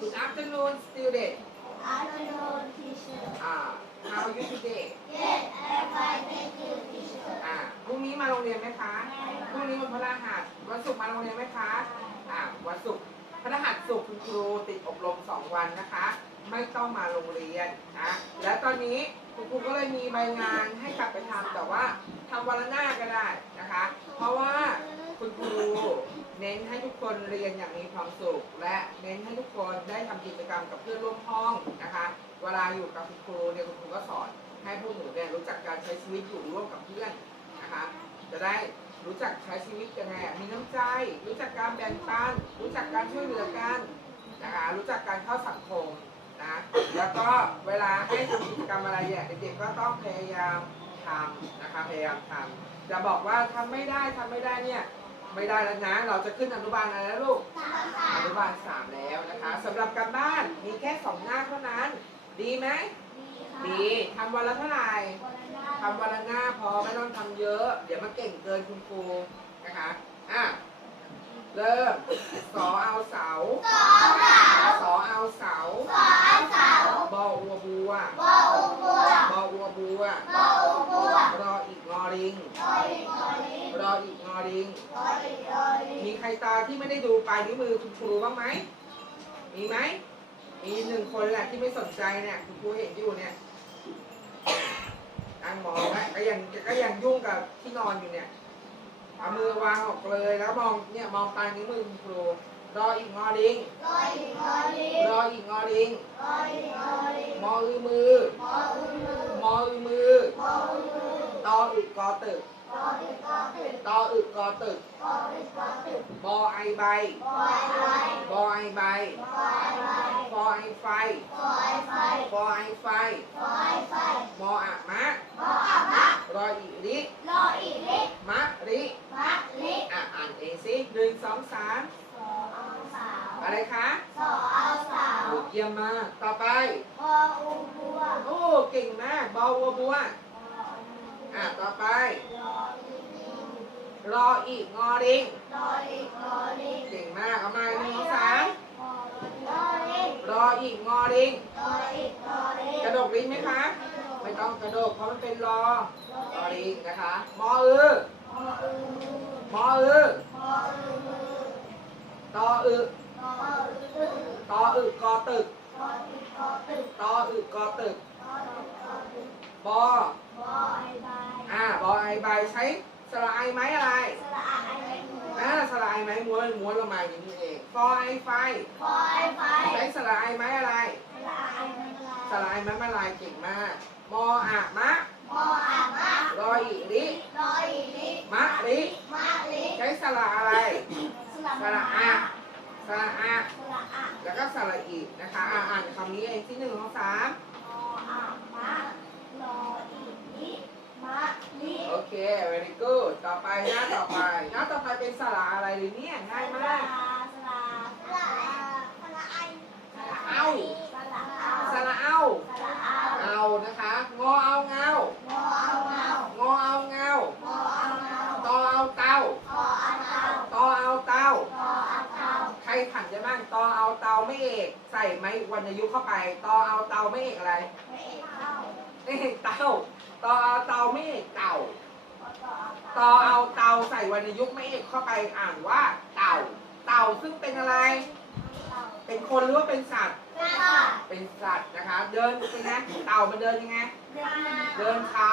Good afternoon student Afternoon, teacher. อ่า How are you today Yes, I'm fine. Thank you, teacher. อ่าพรุ่งนี้มาโรงเรียนไหมคะพรุ่งนี้วันพฤหัสวันศุกร์มาโรงเรียนไหมคะอ่าวันศุกร์พฤหัสศุกร์คุณครูติดอบรม2วันนะคะ ไม่ต้องมาโรงเรียนนะและตอนนี้คุณครูก็เลยมีใบงานให้กลับไปทำแต่ว่าทำวันละหน้าก็ได้นะคะ เพราะว่าคุณครูเน้นให้ทุก คนเรียนอย่างมีความสุข และเน้นให้ทุกคนได้ทำกิจกรรมกับเพื่อนร่วมห้องนะคะ เวลาอยู่กับคุณครูเนี่ยคุณครูก็สอน ให้พวกหนูเนี่ยรู้จักการใช้ชีวิตอยู่ร่วมกับเพื่อนนะคะ จะได้รู้จักใช้ชีวิตยังไงมีน้ำใจ รู้จักการแบ่งปัน รู้จักการช่วยเหลือกันนะคะรู้จักการเข้าสังคมนะแล้วก็เวลาให้ทำกิจกรรมอะไรเนี่ยเด็กๆก็ต้องพยายามทำนะคะพยายามทำจะบอกว่าทำไม่ได้ทำไม่ได้เนี่ย ไม่ได้แล้วนะ เราจะขึ้นอนุบาลอะไรแล้วลูก อนุบาลสามแล้วนะคะสำหรับการบ้านมีแค่สองหน้าเท่านั้น ดีไหม ดีทำวันละเท่าไหร่ทำวันละหน้าพอไม่ต้องทำเยอะ เดี๋ยวมันเก่งเกินคุณครูนะคะอะเริ่มสอเอาเสาสอเอาเสาบออัวบัวบออัวบัว รออีกงอริง รออีกงอริง มีใค รตาที่ไม่ได้ดูปลายนิ้วมือคุณครูบ้างไหมมีไหมมีหนึ่งคนแหละที่ไม่สนใจเนี่ยคุณครูเห็นอยู่เนี่ยนั่งมองแล้วก็ยังก็ยังยุ่งกับที่นอนอยู่เนี่ยเอามือวางออกเลยแล้วมองเนี่ยมองปลายนิ้วมือคุณครูรออีกงอลิงรออีกงอลิงมออือมือมออือมือตออึกกอตึก ตออึกกอตึกบอไอใบบอไอใบฟอไอไฟฟอไอไฟมออะมะรออีริมะริอะอ่านเองสิหนึ่งสองสามอะไรคะโอ้เยี่ยมมากต่อไปโอ้เก่งมากบอวัวบัว อะต่อไป รออีกงอริงเก่งมากเอามาหนึ่งสองสามรออีกงอริง กระดกลิ้นไหมคะ ไม่ต้องกระดกเพราะมันเป็นรอรอริงนะคะมออือมออือตออึตออึกอตึกตออึกอตึกบอ อ่าบอไอใบใช้สระไอไหมอะไรอ่าสระไอไหมม้วนม้วนลงมาอย่างนี้เองฟอไอไฟใช้สระไอไหมอะไรสระไอไหมมาลายเก่งมากมออะมะรออีริมะริใช้สระอะไรสระอะสระอะแล้วก็สระอีนะคะอ่าอ่านคำนี้เองที่หนึ่งของสาม โอเค very good ต่อไปหน้าต่อไป หน้าต่อไปเป็นสระอะไรหรือเนี่ยง่ายมาก สละสละสละไอสละเอาสระเอาเอานะคะ งอเอาเงา งอเอาเงางอเอาเงาตอเอาเตาตอเอาเตาใครขันจะบ้างตอเอาเตาไม่เอก ใส่ไม้วรรณยุกต์เข้าไป ตอเอาเตาไม่เอกอะไร ไม่เอกเตา ตอเอาเตาไม่เอกเต่า ตอเอาเตาใส่วรรณยุกต์ไม่เอกเข้าไปอ่านว่า เต่า เต่าซึ่งเป็นอะไร เป็นคนหรือว่าเป็นสัตว์ เป็นสัตว์นะคะ เดินเป็นไงเต่ามันเดินยังไง เดินช้า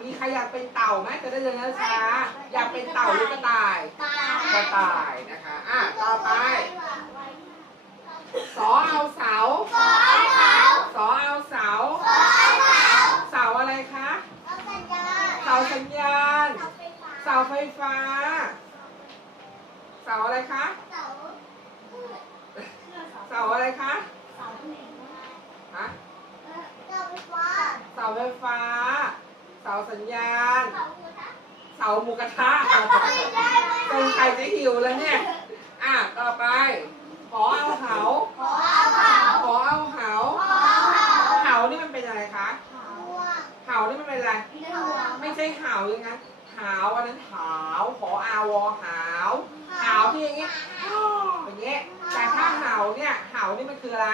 มีใครอยากเป็นเต่าไหมจะได้เดินช้าๆอยากเป็นเต่าหรือกระต่าย กระต่ายนะคะ อะต่อไป สอเอาเสา สอเอาเสาเสาอะไรคะ เสาสัญญาณ เสาไฟฟ้า เสาอะไรคะ เสาอะไรคะฮะเสาไฟฟ้า เสาสัญญาณ เสาหมูกระทะตรงใครจะหิวแล้วเนี่ย อะ ต่อไปขอเอาเหาขอเอาเหาเหานี่มันเป็นอะไรคะเหานี่มันเป็นอะไร ไม่ใช่หาวอย่างนั้น หาวอันนั้นหาวขออาวอหาวหาวที่อย่างเงี้ยอย่างเงี้ยแต่ถ้าหาวเนี่ยหาวานี่มันคืออะไร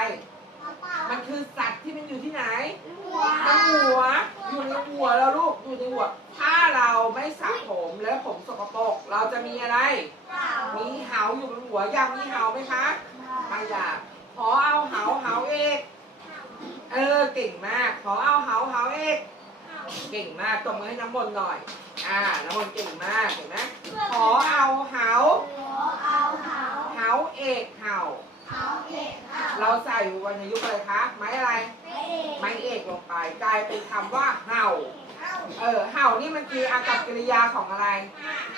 มันคือสัตว์ที่มันอยู่ที่ไหนหัวในหัวอยู่ในหัวแล้วลูกอยู่ในหัว ถ้าเราไม่สระผมแล้วผมสกปรกเราจะมีอะไร มีเหาอยู่บนหัวอยากมีเหาไหมคะไม่อยากขอเอาเหาเหาเอกเออเก่งมาก ขอเอาเหาเหาเอกเก่งมากตบมือให้น้ำมนต์หน่อย อ่าน้ำมนต์เก่งมากเห็นไหมขอเอาเหาเอาหาเหาเอกเหาเอาเอกเอาเราใส่วรรณยุกต์อะไรคะไม้อะไร ไม้เอกลงไปกลายเป็นคำว่าเห่าเออเห่านี่มันคืออากับกิริยาของอะไร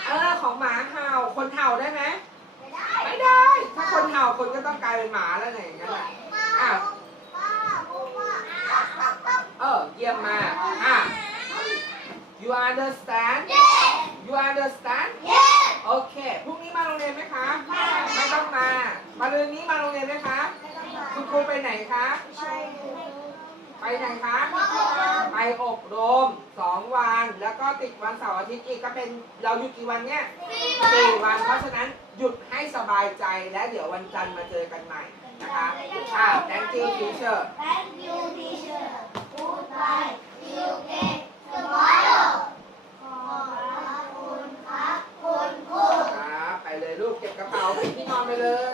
เออของหมาเห่าคนเห่าได้ไหมไม่ได้ ถ้าคนเห่าคนก็ต้องกลายเป็นหมาแล้วไงอย่างนั้นแหละอะเออเยี่ยมมากอะ you understand you understand โอเค พรุ่งนี้มาโรงเรียนไหมคะ ไม่ต้องมา มาเรือนนี้มาโรงเรียนไหมคะคุณครูไปไหนคะไปไหนคะไปอบรมสองวันแล้วก็ติดวันเสาร์อาทิตย์อีกก็เป็นเราหยุดกี่วันเนี่ยสี่วันเพราะฉะนั้นหยุดให้สบายใจและเดี๋ยววันจันทร์มาเจอกันใหม่นะคะอ่า thank you teacher Thank you, teacher. Goodbye. See you again tomorrow. ขอบคุณครับคุณครูครับไปเลยลูกเก็บกระเป๋าไปที่นอนไปเลย